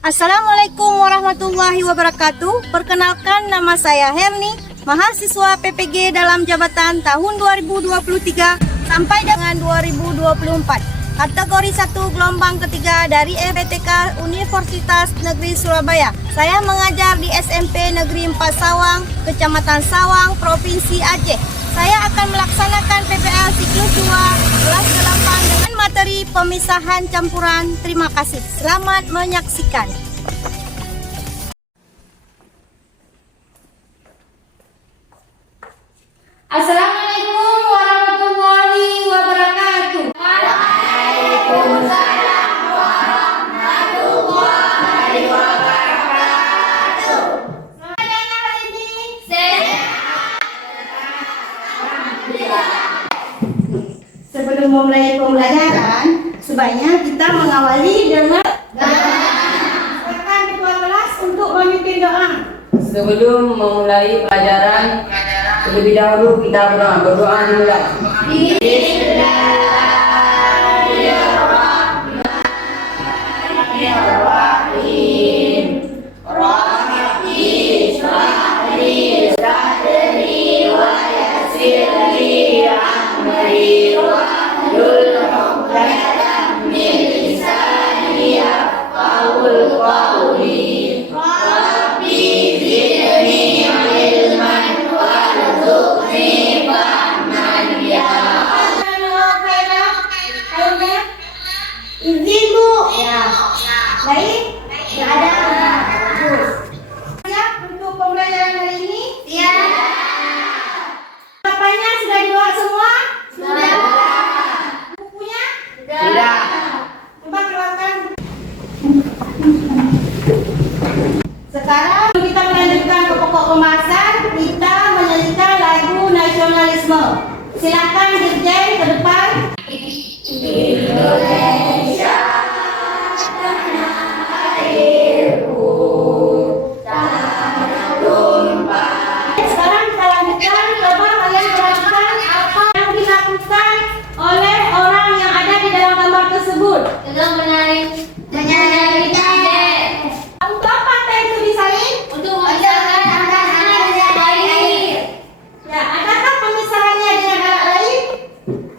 Assalamualaikum warahmatullahi wabarakatuh. Perkenalkan, nama saya Herni, mahasiswa PPG dalam jabatan tahun 2023 sampai dengan 2024. Kategori 1 gelombang ketiga dari FPTK Universitas Negeri Surabaya. Saya mengajar di SMP Negeri 4 Sawang, Kecamatan Sawang, Provinsi Aceh. Saya akan melaksanakan PPL siklus 2 kelas 8 dengan materi pemisahan campuran. Terima kasih. Selamat menyaksikan. Assalamualaikum warahmatullahi wabarakatuh. Waalaikumsalam warahmatullahi wabarakatuh. Semuanya hari ini Sebelum memulai pembelajaran, sebaiknya kita mengawali dengan silakan ketua kelas untuk memimpin doa. Sebelum memulai pelajaran, terlebih dahulu kita berdoa dimulai. Bismillahirrahmanirrahim. Rabbi shrah li sadri wa yassir li amri wahlul 'uqdatam min lisani yafqahul qawli. Rabbi zidni ilman warzuqni fahman ya Izin Bu. Ya. Baik. Tidak ada. Bagus. Siap untuk pembelajaran hari ini? Siap. Apanya sudah dibawa semua? Sudah. Bukunya? Sudah. Coba keluarkan. Sekarang kita melanjutkan ke pokok pembahasan. Kita menyanyikan lagu nasionalisme. Silakan Dirjen ke depan. Indonesia tanah airku, tanah tumpah. Sekarang kita lanjutkan. Coba kalian perhatikan apa yang dilakukan oleh orang yang ada di dalam gambar tersebut. Untuk menarik Untuk apa teh itu disalin? untuk memisahkan anak-anak yang baik. Ya, adakah pemisahannya dengan alat lain?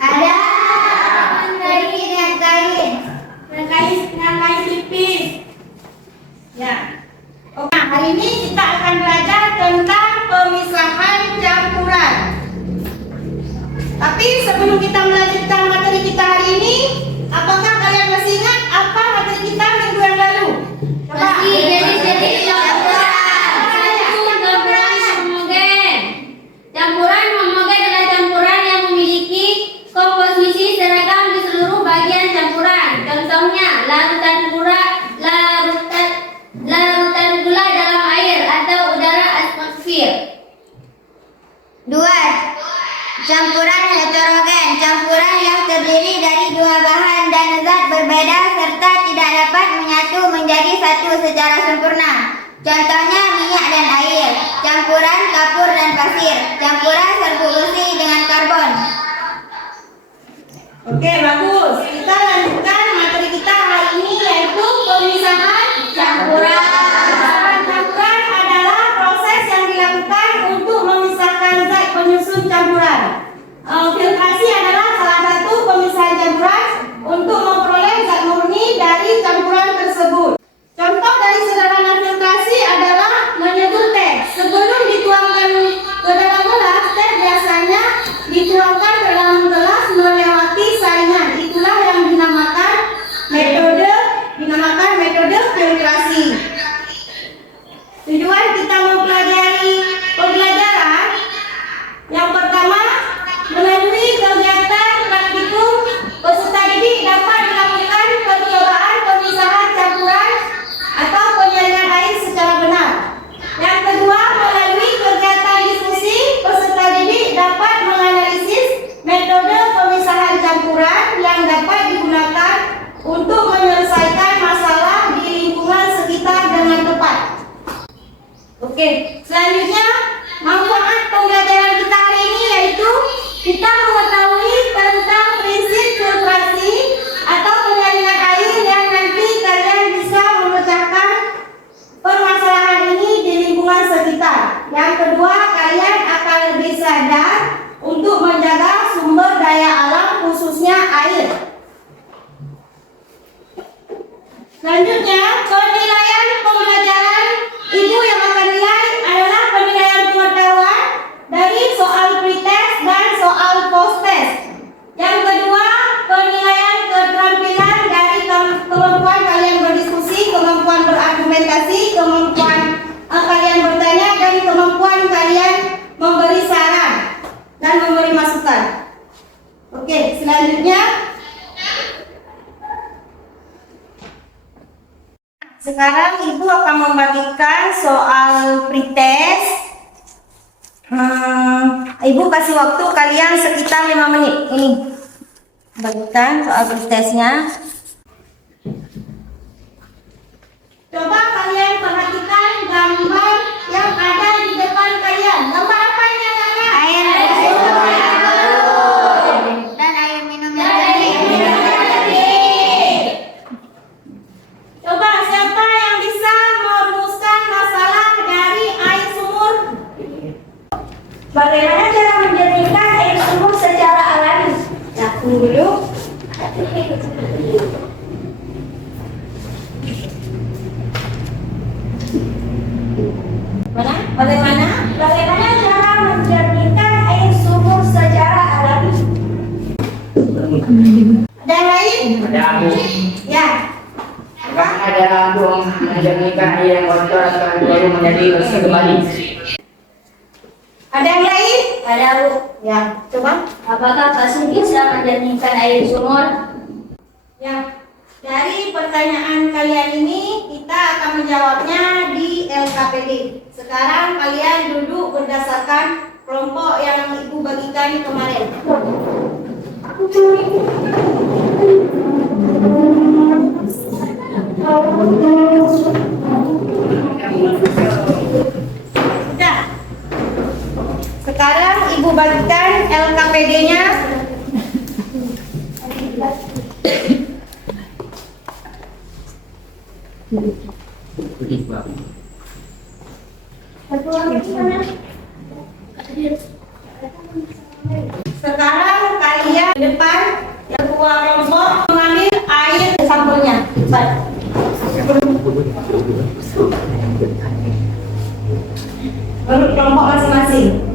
Ada menarik dengan kain. Dengan kain tipis. Ya. Oke, hari ini kita akan belajar tentang pemisahan campuran. Tapi sebelum kita melanjutkan materi kita hari ini, apakah kalian masih ingat apa materi kita minggu yang lalu? Coba. Masih jenis-jenis campuran. Satu, campuran homogen. Campuran homogen adalah campuran yang memiliki komposisi seragam di seluruh bagian campuran. Contohnya, larutan gula dalam air atau udara atmosfer. 2. Campuran heterogen, campuran yang terdiri dari dua bahan dan zat berbeda serta tidak dapat menyatu menjadi satu secara sempurna. Contohnya minyak dan air, campuran kapur dan pasir, campuran serbuk besi dengan karbon. Oke, bagus. Kita lanjutkan materi kita hari ini yaitu pemisahan campuran. Pemisahan campuran adalah proses yang dilakukan untuk memisahkan zat penyusun campuran. Filtrasi adalah salah satu pemisahan campuran untuk memperoleh zat murni dari campuran tersebut. Contoh dari sederhana filtrasi adalah menyeduh teh. Sebelum dituangkan ke dalam gelas, teh biasanya dituangkan ke dalam gelas melewati saringan. Itulah yang dinamakan metode filtrasi. Tujuan kita mempelajari pembelajaran yang pertama, melalui kegiatan praktikum, peserta didik dapat melakukan percobaan pemisahan campuran atau penyaringan air secara benar. Yang kedua, melalui kegiatan diskusi, peserta didik dapat menganalisis metode pemisahan campuran yang dapat digunakan untuk menyelesaikan masalah di lingkungan sekitar dengan tepat. Yang kedua, kalian akan lebih sadar untuk menjaga sumber daya alam khususnya air. Selanjutnya, penilaian pembelajaran. Ibu yang akan nilai adalah penilaian pengetahuan dari soal pretest dan soal post-test. Yang kedua, penilaian keterampilan dari kemampuan kalian berdiskusi, kemampuan berargumentasi, kemampuan kalian bertanya, dan kemampuan kalian memberi saran dan memberi masukan. Oke, selanjutnya sekarang Ibu akan membagikan soal pretest. Ibu kasih waktu kalian sekitar 5 menit. Ini bagikan soal pretestnya. Coba kalian perhatikan gambar yang ada di depan kalian. Gambar apa ini anak-anak? Air dan air minum yang jernih. Coba siapa yang bisa merumuskan masalah dari air sumur? Bagaimana cara menjernihkan air sumur secara alami? Campur dulu. Bagaimana cara menjernihkan air sumur secara alami? Ada yang lain? Ada aku. Ya. Bagaimana cara untuk menjernihkan air yang kotor atau baru menjadi bersih kembali? Ada yang lain? Ada Bu. Ya, coba. Apakah pasir bisa menjernihkan air sumur? Ya. Dari pertanyaan kalian ini kita akan menjawabnya di LKPD. Sekarang kalian duduk berdasarkan kelompok yang Ibu bagikan kemarin. Sudah. Sekarang Ibu bagikan LKPD-nya. Sekarang kalian di depan kedua kelompok mengambil air sampelnya. Cepat. Menurut kelompok masing-masing.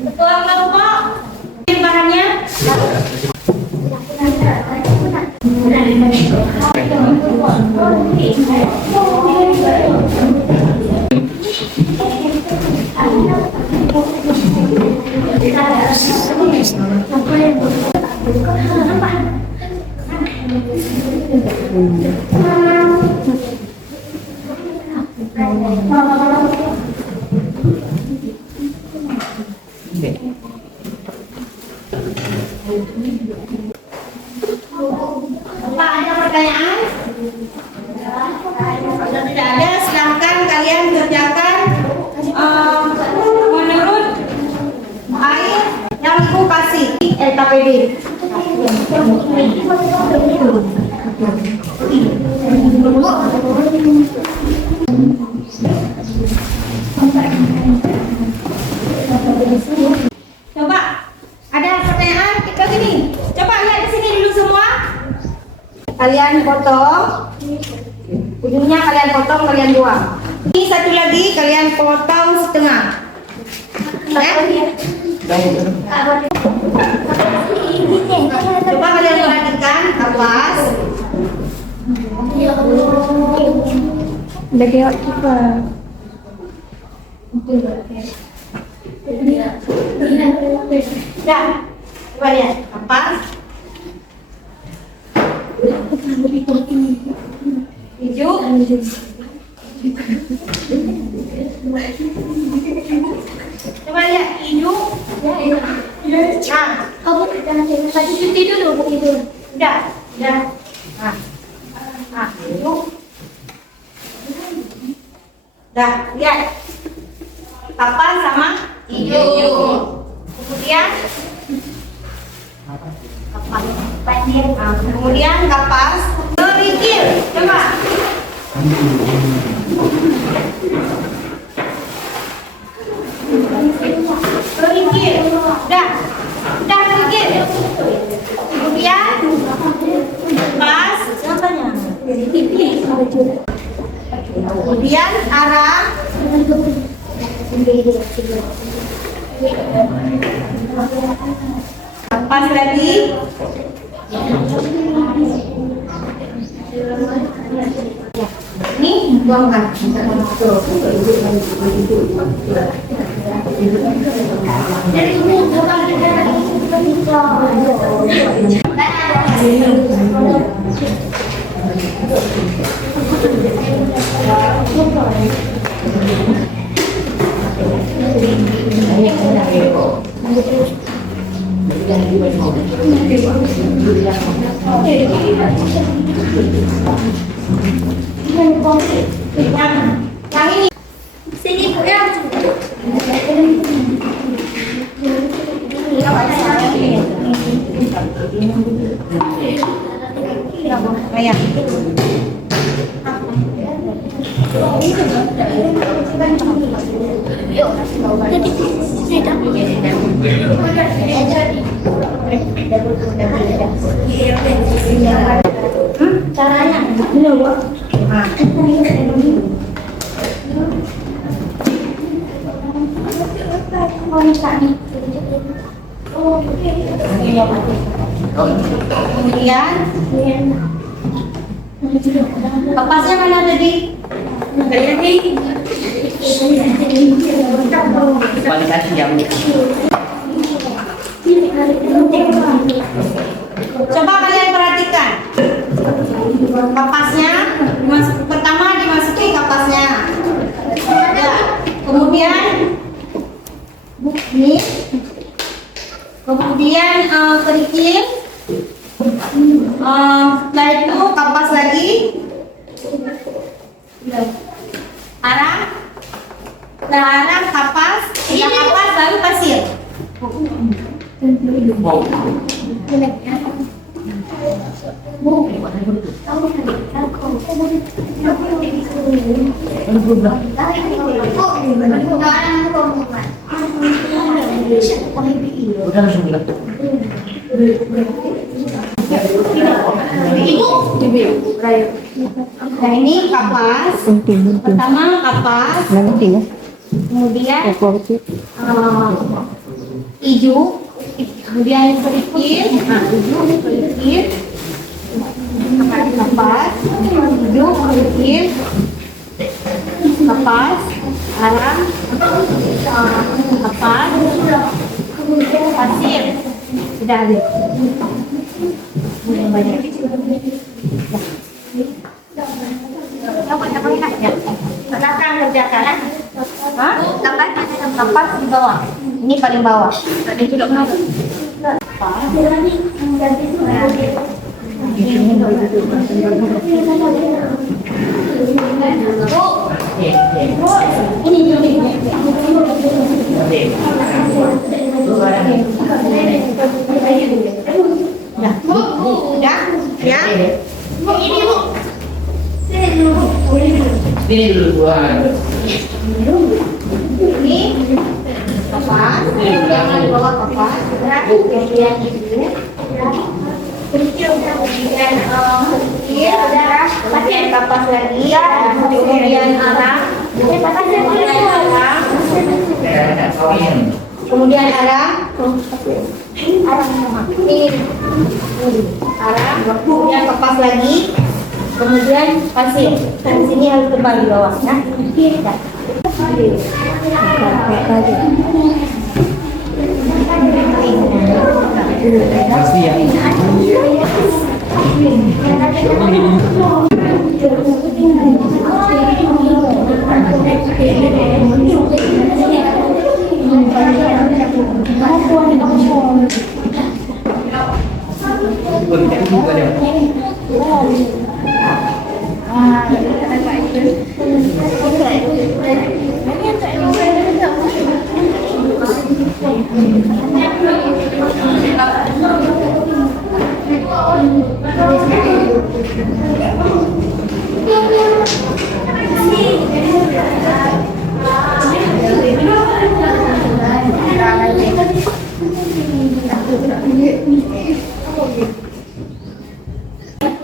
Ketua kelompok bahannya. Pak, ada pertanyaan? Kalau tidak ada, silahkan kalian kerjakan menurut air yang Ibu kasih LKPD. Coba, ada pertanyaan? Kita gini. Coba lihat di sini dulu semua. Kalian potong. Ujungnya kalian potong, kalian buang. Ini satu lagi kalian potong setengah. Ya? Coba kalian perhatikan kapas. Ya, coba lihat kapas. Hijau. Coba lihat hijau. Nah, Kamu jangan tadi cuti dulu begitu. udah. Nah, hijau. Dah, lihat. Kapas sama hijau. Kemudian kapas. Kemudian kapas kerikil. Coba. Berikir. Dah berikir. Kemudian pas. Kemudian arah. Pas lagi. Ini buangkan. Yang ini. Sini ya. Ayah. Caranya. Kemudian kapasnya mana tadi? Kualitas jam. Coba kalian perhatikan. Kapasnya pertama dimasuki kapasnya. Ya. Kemudian ini. Kemudian kerikil. Setelah itu kapas lagi. Arang. Setelah arang kapas. Setelah kapas lalu pasir. Udah langsung dilakukan. Nah ini kapas. Pertama kapas. Kemudian hijau. Kemudian kerikil. Kerikil. Kapas. Hijau. Kerikil. Kapas. Arang. Kapas. Pasir. Sudah ada. Banyak. Belakang kerjakan. Hah? Kapas di bawah. Ini paling bawah. Udah, ya. Ini Bu. Sini dulu. Ini dulu buat. Ini kapas. Jangan bawa kapas. Kemudian itu. Kemudian pakai kapas lagi. Kemudian arang. Kemudian arang. Ini arang. Kemudian kapas lagi. Kemudian pasir. Di sini harus tebal di bawah. Nah, Pasti ya.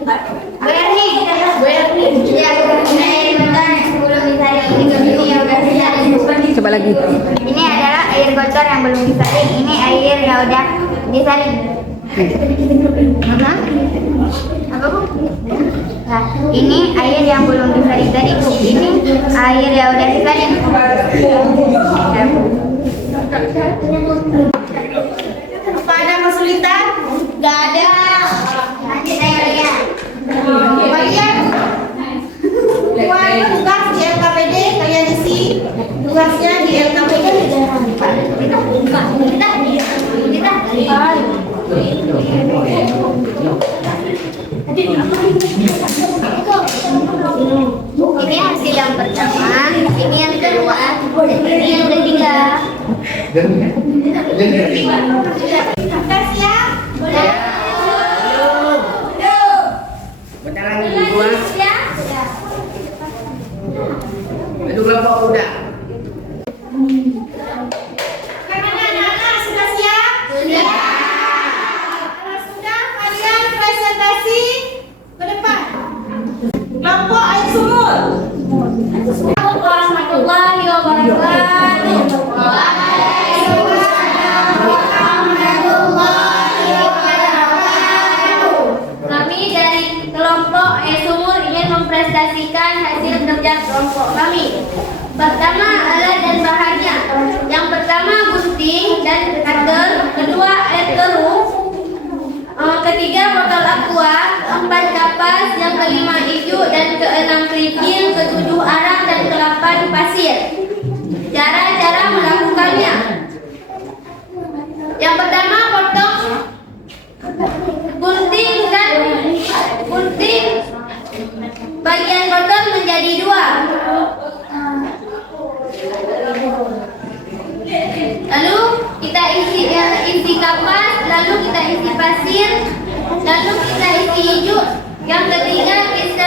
Berni. Ya, air kotor yang belum disaring. Ini yang udah disaring. Coba lagi. Ini adalah air kotor yang belum disaring. Ini air yang udah disaring. Apa Bu? Nah, ini air yang belum disaring tadi Bu. Ini air yang udah disaring. Apa ada kesulitan? Gak ada. Nanti saya lihat. Kalian buat tugas di LKPD, kalian isi tugasnya di LKPD. Ini hasil yang pertama, ini yang kedua, dan ini yang ketiga. Sudah siap? Bentar lagi dua. Aduh kelompok udah. Bagaimana anak-anak, sudah siap? Sudah. Kalau sudah, kalian presentasi ke depan. Kelompok air sumur. Assalamualaikum warahmatullahi wabarakatuh. Kami dari kelompok air sumur ingin mempresentasikan hasil kerja kelompok kami. Pertama, alat dan bahannya. Yang pertama gunting dan cutter, kedua air keruh, ketiga botol aqua, keempat kapas, yang kelima ijuk dan keenam kerikil, ketujuh arang dan ke-8 pasir. Cara-cara melakukannya. Yang pertama, potong gunting bagian botol menjadi 2. Lalu kita isi kapas, lalu kita isi pasir, lalu kita isi ijuk. Yang ketiga kita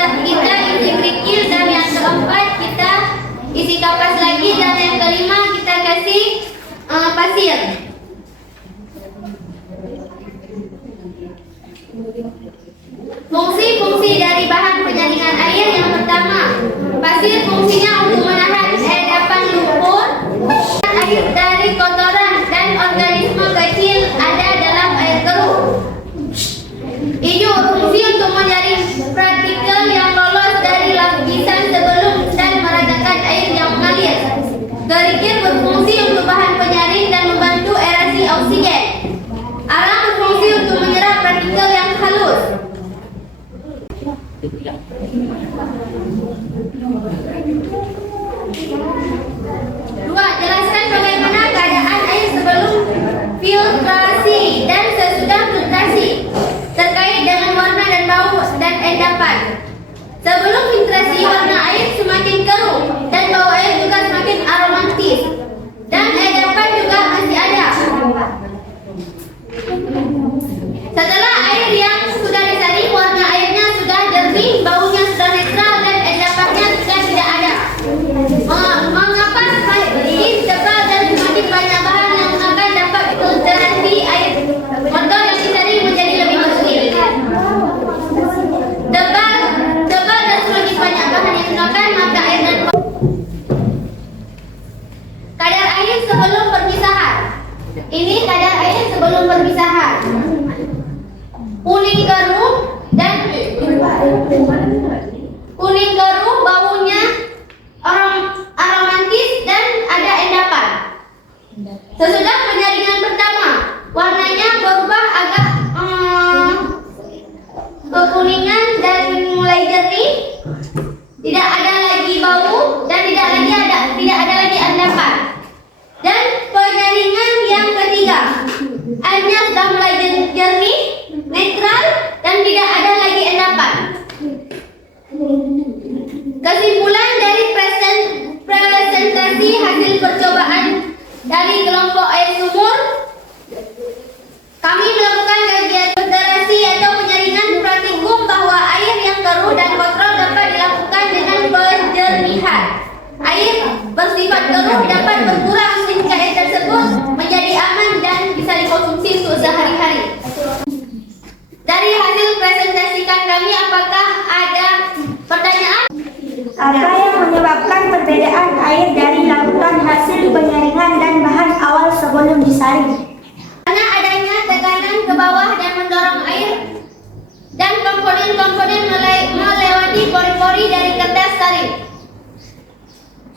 isi kerikil, dan yang keempat kita isi kapas lagi, dan yang kelima kita kasih pasir. Fungsi-fungsi dari bahan penyaringan air. Yang pertama, pasir fungsinya untuk menahan endapan lumpur, air dari kotoran dan organisme kecil ada dalam air keruh. Ijuk fungsi untuk menyaring partikel yang lolos dari lapisan sebelum dan meratakan air yang mengalir. Kerikil berfungsi untuk bahan penyaring dan membantu aerasi oksigen. Arang berfungsi untuk menyerap partikel yang halus. Dua, jelaskan bagaimana keadaan air sebelum filtrasi dan sesudah filtrasi terkait dengan warna dan bau dan endapan. Sebelum filtrasi, warna air semakin keruh dan bau air juga semakin aromatis, dan endapan juga masih ada. Setelah air yang sudah disaring, warna airnya sudah jernih, baunya sudah netral, dan endapannya sudah tidak ada. Mengapa semakin tebal dan semakin banyak bahan yang akan dapat filtrasi air botol yang disaring menjadi lebih bersih? Tebal dan semakin banyak bahan yang digunakan, maka air dan kadar air sebelum perpisahan. Ini kadar air sebelum perpisahan. Kuning keruh, baunya aromatis dan ada endapan. Sesudah penyaringan pertama, warnanya berubah agak kekuningan dan mulai jernih, tidak ada lagi bau dan tidak ada lagi endapan. Dan penyaringan yang ketiga, airnya sudah mulai jernih, netral, dan tidak ada lagi endapan. Kesimpulan dari presentasi hasil percobaan dari kelompok air sumur, kami melakukan kajian filtrasi atau penyaringan praktikum bahwa air yang keruh dan kotor dapat dilakukan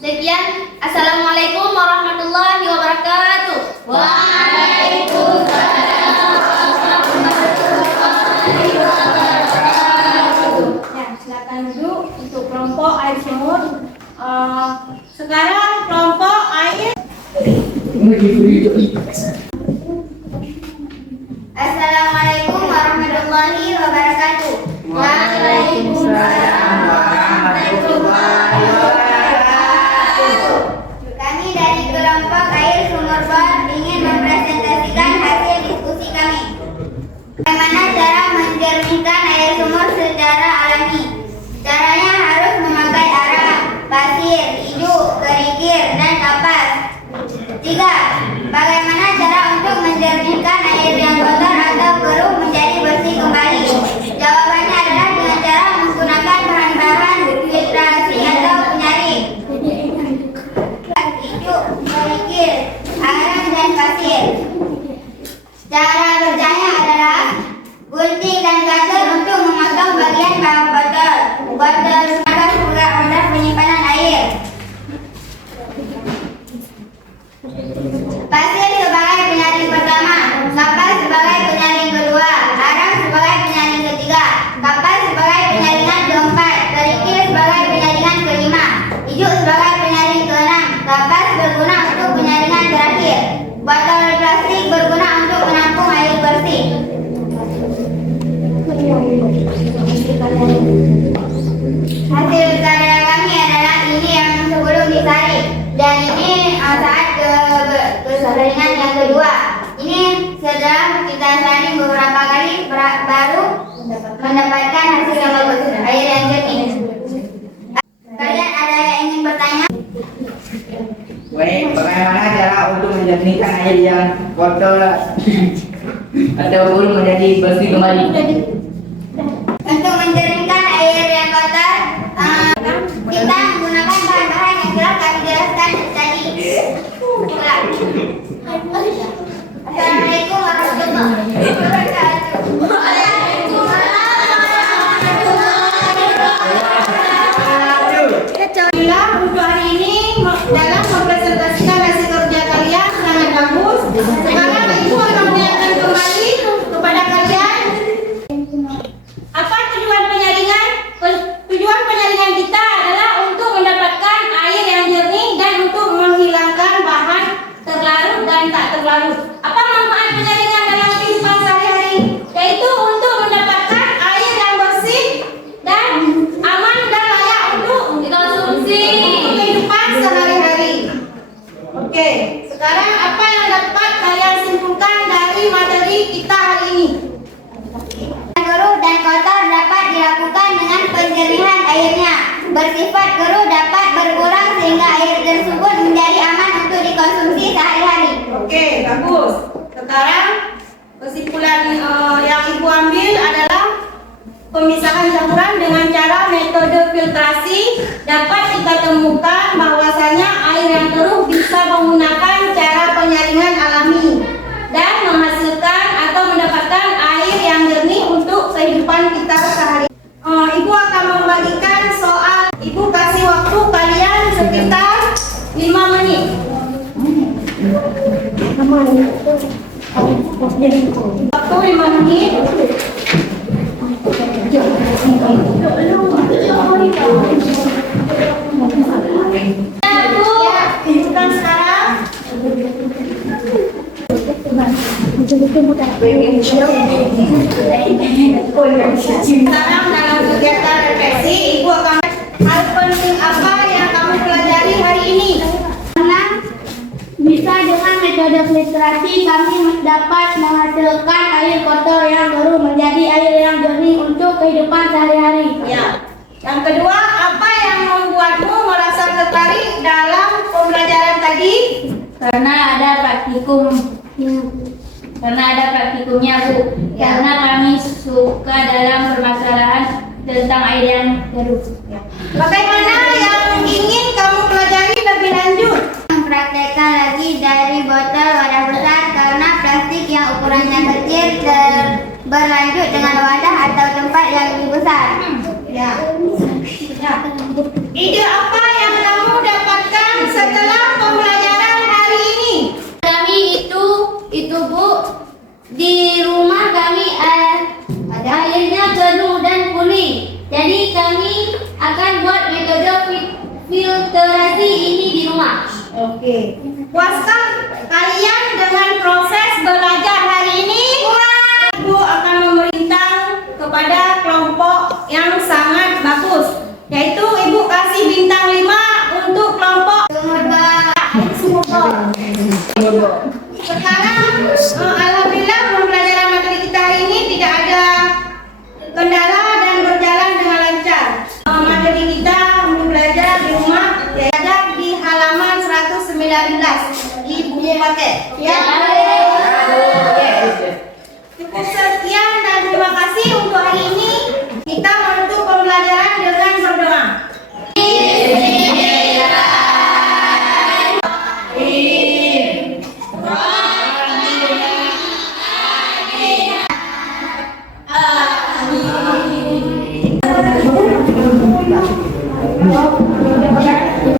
Sekian, assalamualaikum warahmatullahi wabarakatuh. Ya, silakan duduk untuk kelompok air sumur. Sekarang kelompok air. Assalamualaikum warahmatullahi wabarakatuh. Waalaikumsalam warahmatullahi wabarakatuh. Kami dari kelompok air sumur bor ingin mempresentasikan hasil diskusi kami. Bagaimana cara menjernihkan air sumur secara alami? Caranya harus memakai arang, pasir, ijuk, kerikil, dan kapas. 3. Bagaimana cara untuk menjernihkan air yang kotor atau keruh menjadi bersih kembali? Jawabannya adalah dengan cara menggunakan bahan-bahan filtrasi atau penyaring. Ijuk, kerikil, arang, dan pasir. Cara kerjanya adalah gunting dan cutter untuk memotong bagian bawah botol. Botol sebagai wadah penyimpanan air. Pasir sebagai penyaring pertama, kapas sebagai penyaring kedua, arang sebagai penyaring ketiga, kapas sebagai penyaringan keempat, kerikil sebagai penyaringan kelima, ijuk sebagai penyaring keenam, kapas berguna untuk penyaringan terakhir, botol plastik berguna untuk menampung air bersih. Hasil karya kami adalah ini yang sebelum disaring dan ini saat kesaringan yang kedua. Ini setelah kita saring beberapa kali baru mendapatkan hasil yang bagus, air yang jernih. Kalian ada yang ingin bertanya? Baik, bagaimana cara untuk menjernihkan air yang kotor atau keruh menjadi bersih kembali? Untuk menjernihkan air yang kotor, kita menggunakan bahan-bahan yang telah kami jelaskan tadi. Assalamualaikum warahmatullahi wabarakatuh. Alhamdulillah untuk hari ini dalam mempresentasikan hasil kerja kalian sangat bagus. Sekarang Ibu akan menanyakan kembali kepada kalian apa tujuan penyaringan. Tujuan penyaringan kita adalah untuk mendapatkan air yang jernih dan untuk menghilangkan bahan terlarut dan tak terlarut. Apa manfaat penyaringan dalam kehidupan sehari-hari? Yaitu untuk mendapatkan air yang bersih dan aman dan layak untuk Dikonsumsi. kehidupan sehari-hari. Oke, sekarang apa yang dapat kalian simpulkan dari materi kita hari ini? Keruh dan kotor dapat dilakukan dengan penjernihan airnya. Bersifat keruh dapat berkurang sehingga air tersebut menjadi aman untuk dikonsumsi sehari-hari. Oke, bagus. Sekarang kesimpulan yang Ibu ambil adalah pemisahan campuran dengan cara metode filtrasi dapat kita temukan bahwasanya air yang keruh bisa menggunakan cara penyaringan alami dan menghasilkan atau mendapatkan air yang jernih untuk kehidupan kita sehari. Ibu akan membagikan soal. Ibu kasih waktu kalian sekitar 5 menit. Waktu 5 menit. Bukan sekarang. Sekarang dalam kegiatan refleksi, Ibu akan hal penting apa yang kamu pelajari hari ini? Bisa dengan metode filtrasi kami dapat menghasilkan air kotor yang keruh menjadi air yang jernih untuk kehidupan sehari-hari. Ya. Yang kedua, apa yang membuatmu merasa tertarik dalam pembelajaran tadi? Karena ada praktikumnya, Bu. Karena kami suka dalam permasalahan tentang air yang keruh. Bagaimana yang ingin kamu pelajari lebih lanjut? Mempraktekkan lagi dari botol wadah besar karena plastik yang ukurannya kecil berlanjut dengan wadah atau tempat yang lebih besar. Ya. Ide apa yang kamu dapatkan Oke. Puaskah kalian dengan proses belajar hari ini? Ibu akan memerintah kepada kelompok yang sangat bagus, yaitu Ibu kasih bintang 5 untuk kelompok Sumur bor. sumur bor.